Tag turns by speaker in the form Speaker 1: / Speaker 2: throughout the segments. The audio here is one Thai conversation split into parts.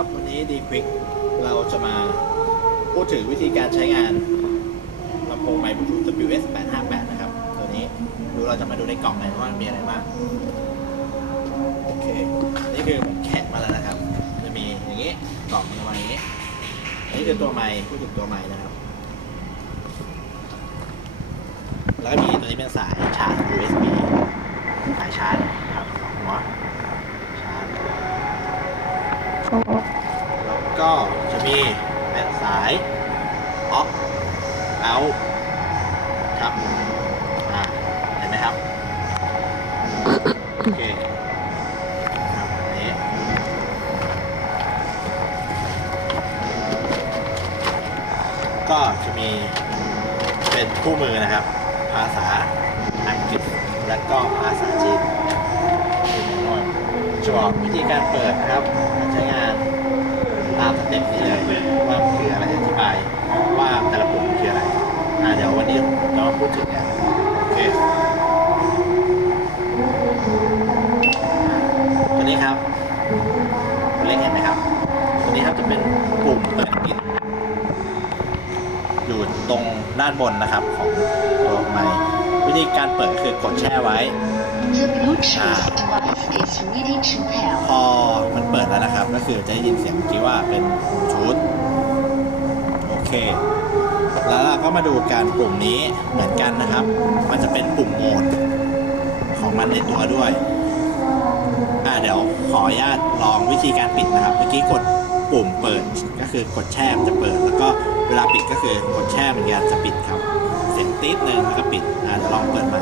Speaker 1: ครับ วันนี้ d q u i c k เราจะมาพูดถึงวิธีการใช้งานลำโพงไมค์บลูทูธ WS 858นะครับ ตัวนี้ดูเราจะมาดูในกล่องหน่อยว่ามีอะไรบ้างโอเค นี่คือผมแกะมาแล้วนะครับ จะมีอย่างนี้กล่องมันจะมาอย่างนี้นนี้คือตัวไมค์พูดถึงตัวไมค์นะครับ แล้วก็มีตัวนี้เป็นสายชาร์จ USB สายชาร์จครับหัวชา แล้วก็จะมีเป็นสายออกเอาครับอ่าเห็นไหมครับ โอเคครับอันนี้ก็จะมีเป็นคู่มือนะครับ ภาษาอังกฤษและก็ภาษาจีนเป็นแมนนวลจะบอกวิธีการเปิดนะครับ ตามสเต็ปนี้เลยว่าคืออะไรอธิบายว่าแต่ละปุ่มคืออะไรอ่าเดี๋ยววันนี้เราพูดถึงกันโอเคตัวนี้ครับคุณเล็กเห็นไหมครับตัวนี้ครับจะเป็นปุ่มเปิดปิดอยู่ตรงด้านบนนะครับของตัวไมค์วิธีการเปิดคือกดแช่ไว้
Speaker 2: The Bluetooth
Speaker 1: พอมันเปิดแล้วนะครับ ก็คือจะได้ยินเสียงเมื่อกี้ว่าเป็นบลูทูธโอเค แล้วเราก็มาดูการปุ่มนี้เหมือนกันนะครับ มันจะเป็นปุ่มโหมดของมันในตัวด้วย อ่าเดี๋ยวขออนุญาตลองวิธีการปิดนะครับ เมื่อกี้กดปุ่มเปิดก็คือกดแช่มันจะเปิด แล้วก็เวลาปิดก็คือกดแช่เหมือนกันจะปิดครับ เสียงตี๊ดหนึ่งแล้วก็ปิดอ่าเดี๋ยวลองเปิดใหม่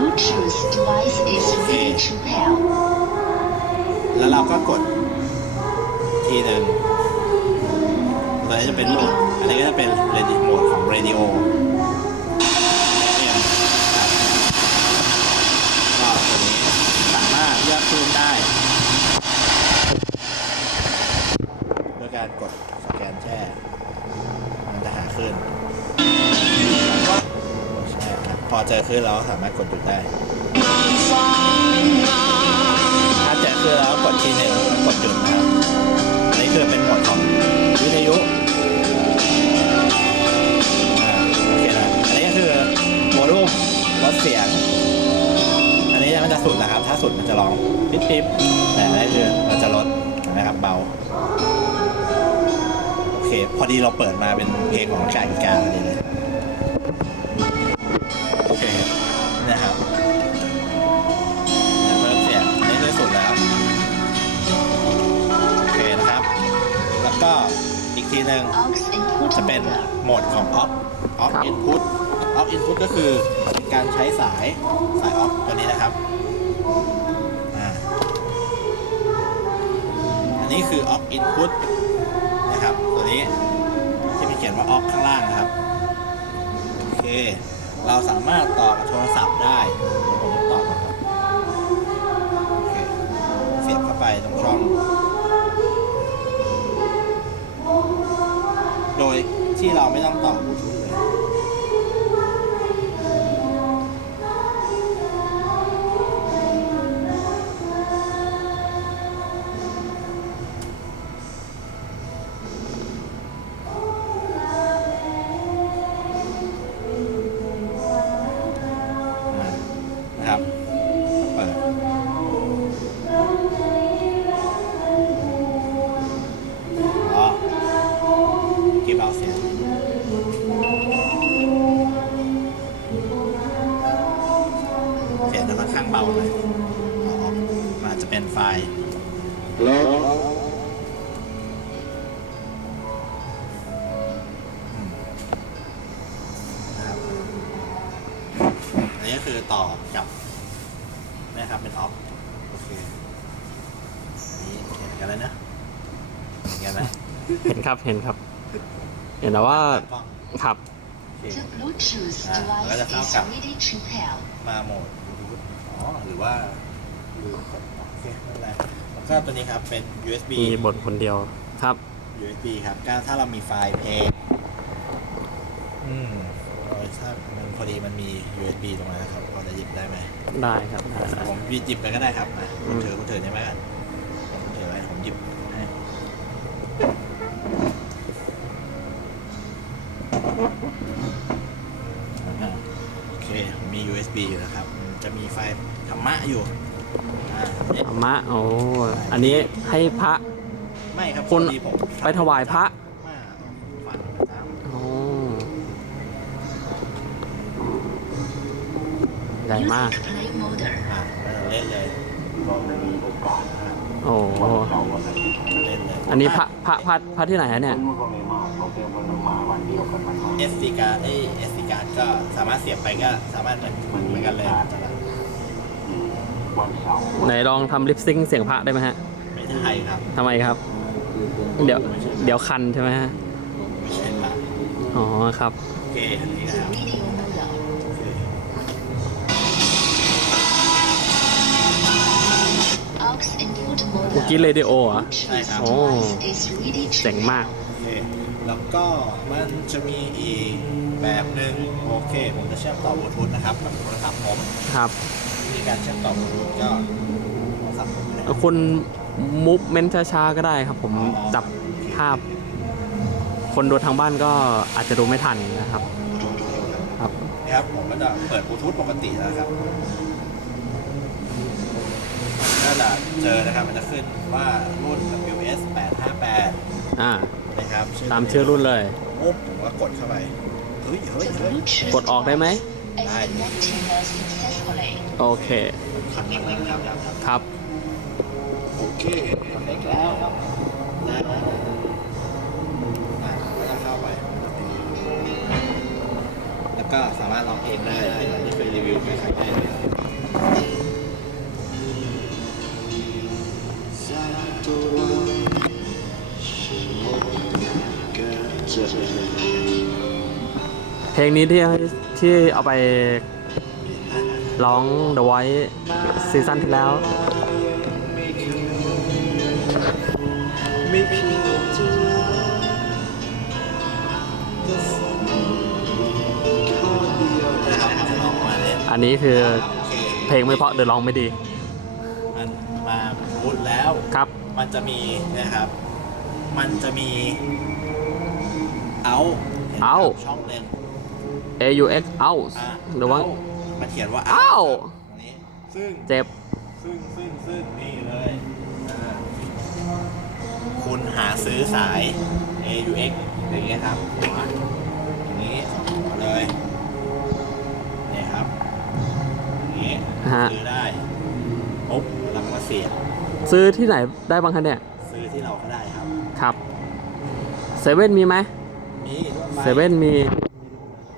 Speaker 2: Bluetooth device is ready to pair.
Speaker 1: แล้วเราก็กด ทีหนึ่งตัวนี้จะเป็นโหมดอันนี้ก็จะเป็นเรดิโหมดของเรดิโอ FM ครับก็ตัวนี้สามารถเลือกคลื่นได้ด้วยการกดสแกนแช่ มันจะหาคลื่น พอเจอคลื่นเราก็สามารถกดหยุดได้ ถ้าเจอคือแล้วกดทีหนึ่งกดหยุดนะครับอันนี้คือเป็นโหมดของวิทยุอ่าโอเคนะอันนี้ก็คือโวลูมลดเสียง อันนี้มันจะสุดนะครับ ถ้าสุดมันจะร้องปิ๊บปิ๊บแต่อันนี้คือมันจะลดนะครับเบาโอเค พอดีเราเปิดมาเป็นเพลงของชาอีกาพอดีเลย ทีหนึ่ง
Speaker 2: Aux input
Speaker 1: จะเป็น
Speaker 2: model.
Speaker 1: โหมดของ off off input off input ก็คือการใช้สายสาย off ตัวนี้นะครับอ่าอันนี้คือ off input นะครับ ตัวนี้ที่มีเขียนว่า off ข้างล่างนะครับ โอเค เราสามารถต่อกับโทรศัพท์ได้เดี๋ยวผมจะต่อก่อนครับโอเคเสียบเข้าไปตรงช่อง ที่เราไม่ต้องต่อ คือต่อกับนะครับเป็นออฟโอเคอันนี้เห็นกันแล้วนะเห็นกันนะ
Speaker 3: เห็นครับเห็นครับ เห็นแต่ว่า
Speaker 1: กล้อง
Speaker 3: ครับ
Speaker 1: โอเค
Speaker 2: The Bluetooth
Speaker 1: Ah,
Speaker 2: device
Speaker 1: agora já
Speaker 2: is
Speaker 1: tá.
Speaker 2: ready to pair.
Speaker 1: มาโหมด Bluetooth อ๋อหรือว่าลืมกดโอเคไม่เป็นไรแล้วก็ตัวนี้ครับเป็น USB
Speaker 3: มีบทคนเดียวครับ
Speaker 1: USB ครับก็ถ้าเรามีไฟล์เพลงอืมเออ ถ้ามันพอดีมันมี USB ตรงนั้นะครับพอจะหยิบได้ไหม
Speaker 3: ได้ครับได้
Speaker 1: ผมพี่หยิบไปก็ได้ครับมา
Speaker 3: อืคุม ณเถ
Speaker 1: อคุณเถอได้ไหมครับผมเถอไว้ผมหยิบให้โอเคมี USB อยู่นะครับจะมีไฟธรรมะอยู่อ่า
Speaker 3: ธรรมะโอ้อันนี้ให้พระ
Speaker 1: ไม่ครับ
Speaker 3: ค
Speaker 1: น
Speaker 3: ไปถวายพ
Speaker 1: ระ
Speaker 3: หญ่มาก
Speaker 2: Play mode.
Speaker 1: อะเราเล่นเลยก็ไม่มีโอกาสนะครับ
Speaker 3: โอ้
Speaker 1: เล่นเลย
Speaker 3: อันนี้พระพระพระพระที่ไหนฮะเนี่ย
Speaker 1: เอสซีการ์ดเอเอสซีการ์ดก็สามารถเสียบไปก็สามารถเหมือนเหมือนกันเลยจะแบบ
Speaker 3: ไหนลองทำลิปซิงค์เสียงพระได้ไหมฮะ
Speaker 1: ไม่ใช่ครับ
Speaker 3: ทำไมครับ เดี๋ยวเดี๋ยวคันใช่ไหมฮะ
Speaker 1: ไม่ใช่ละ
Speaker 3: อ๋อครับ
Speaker 1: โอเคอันนี้นะครับ
Speaker 2: input mode.
Speaker 3: เมื่อกี้เรดิโอเหรอ
Speaker 2: Bluetooth
Speaker 3: Oh.
Speaker 2: device is ready to
Speaker 3: เจ๋งมาก
Speaker 1: โอเคแล้วก็มันจะมีอีกแบบหนึ่งโอเค ผมจะเชื่อมต่อบลูทูธนะครับกับโทรศัพท์ผม
Speaker 3: ครับ
Speaker 1: วิธีการเชื่อมต่อบลูทูธก็โทรศัพท์ผมเลย
Speaker 3: คุณมูฟเมนต์ช้าๆก็ได้ครับ ผมจับภาพ คนดูทางบ้านก็อาจจะดูไม่ทันนะครับ ครับ
Speaker 1: นะครับผมก็จะเปิดบลูทูธปกติแล้วครับ ก็จะเจอนะครับ มันจะขึ้นว่ารุ่น WS 858
Speaker 3: อ่า
Speaker 1: นะครับ
Speaker 3: ตามชื่อรุ่นเลย
Speaker 1: ปุ๊บผมก็กดเข้าไป เฮ้ยเฮ้ย
Speaker 2: The
Speaker 1: เฮ้ย
Speaker 2: Bluetooth
Speaker 3: กดออกได้ไหม
Speaker 2: is connected successfully.
Speaker 3: โอเค
Speaker 1: คอนเนคแล้วครับ
Speaker 3: ครับ
Speaker 1: โอเคคอนเนคแล้วครับแล้วอะก็จะเข้าไป แล้วก็สามารถร้องเพลงได้อย่างที่เคยรีวิวไปครั้งแรกเลย
Speaker 3: ลงนี้ที่ที่เอาไปร้อง The Voice ซีซั่นที่แล้ว
Speaker 1: ไม่เพียงเธอนะครับร้องมาเนี่ย
Speaker 3: อันนี้คือ
Speaker 1: โอเค
Speaker 3: เพลงไม่เพราะเดี๋ยวร้องไม่ดี
Speaker 1: มันมาพูดแล้ว
Speaker 3: ครับ
Speaker 1: มันจะมีนะครับ มันจะมีเอา
Speaker 3: เอา
Speaker 1: ช่องหนึ่ง
Speaker 3: A U X out
Speaker 1: อะ
Speaker 3: หรือว่า
Speaker 1: มันเขียนว่า
Speaker 3: อ้าว
Speaker 1: ตรงนี้ซึ่ง
Speaker 3: เจ็บ
Speaker 1: ซึ่งซึ่งซึ่งนี่เลยอ่าคุณหาซื้อสาย AUX อย่างเงี้ยครับหัวอย่างนี้สองหัวเลยนี่ครับอย่างนี้
Speaker 3: ฮะ
Speaker 1: ซื้อได้ปุ๊บแล้วก็มาเสียบ
Speaker 3: ซื้อที่ไหนได้บ้างคะเนี่ย
Speaker 1: ซื้อที่เราก็ได้ครับ
Speaker 3: ครับเซเว่นมีไหม
Speaker 1: มีทั่วไป
Speaker 3: เซเว่นมี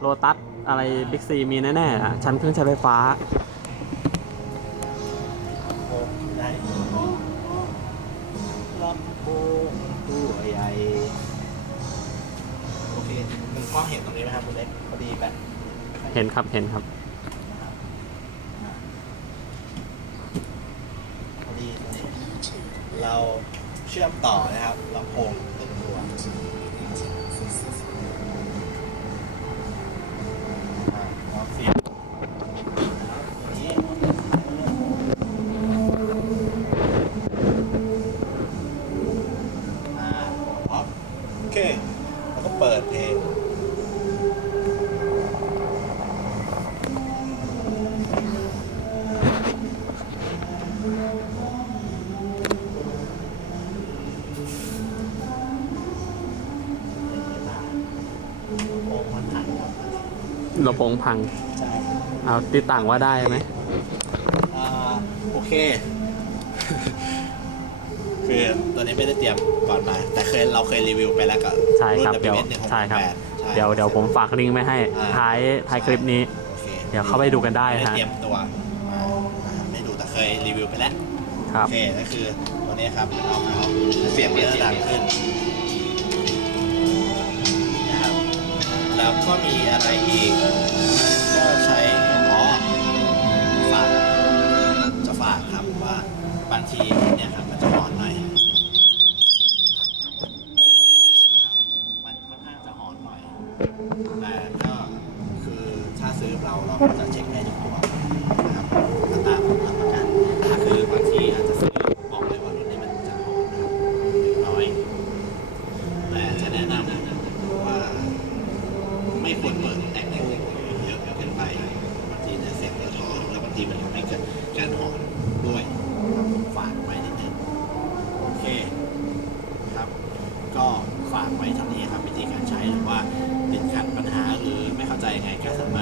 Speaker 3: โ o ตัสอะไรบิ๊กซีมีแน่ๆอะชั้นเครื่องใช้ไฟฟ้า
Speaker 1: โอ้ได้ลำโพงตัวใหญ่โอเคคุณพ่อเห็นตรงนี้ไหมครับคุณเล็กพอดีแบบ
Speaker 3: เห็นครับเห็นครับ
Speaker 1: พอดีตรงนี้เราเชื่อมต่อนะครับลำโพง ลำ
Speaker 3: โพงพัง
Speaker 1: ใช่
Speaker 3: เอาติดต่างว่าได้ไหม
Speaker 1: อ่าโอเค คือตัวนี้ไม่ได้เตรียมก่อนมา แต่เคยเราเคยรีวิวไปแล้วก็
Speaker 3: ใช่ครับ
Speaker 1: น
Speaker 3: เดี๋ยว
Speaker 1: WS 168
Speaker 3: ใช่ครับ
Speaker 1: ใช่
Speaker 3: เดี๋ยวเดี๋ยวผมฝากลิงก์ไว้ให้
Speaker 1: อ่า
Speaker 3: ท้ายท้ายคลิปนี้
Speaker 1: โอเค
Speaker 3: เดี๋ยวเข้าไปดูกันได้
Speaker 1: ไม่ได้
Speaker 3: ฮะ
Speaker 1: เตรียมตัวมาอ่าไม่ดูแต่เคยรีวิวไปแล้ว
Speaker 3: ครั
Speaker 1: โอบเคก็คือตัวนี้ครับเอามาเสียงเยอะดังขึ้น ก็มีอะไรอีก ยั